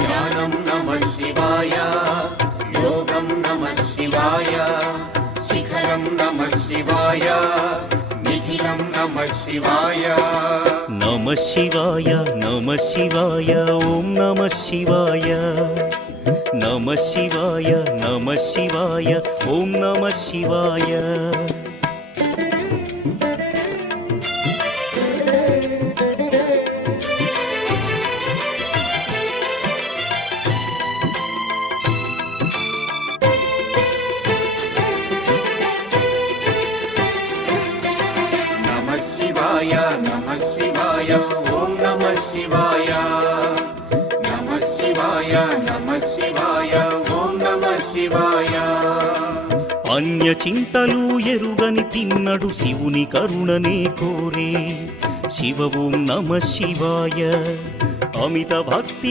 ధ్యానం నమః శివాయ, యోగం నమః శివాయ, శిఖరం నమః శివాయ, నిఖిలం నమః శివాయ. నమః శివాయ నమః శివాయ ఓం నమః శివాయ. నమః శివాయ నమః శివాయ ఓం నమః శివాయ. నమః శివాయ నమః శివాయ ఓం నమః శివాయ. నమః శివాయ నమః శివాయ ఓం నమః శివాయ. అన్య చింతలు ఎరుగని తిన్నడు శివుని కరుణనే కోరే. శివ ఓం నమః శివాయ. అమిత భక్తి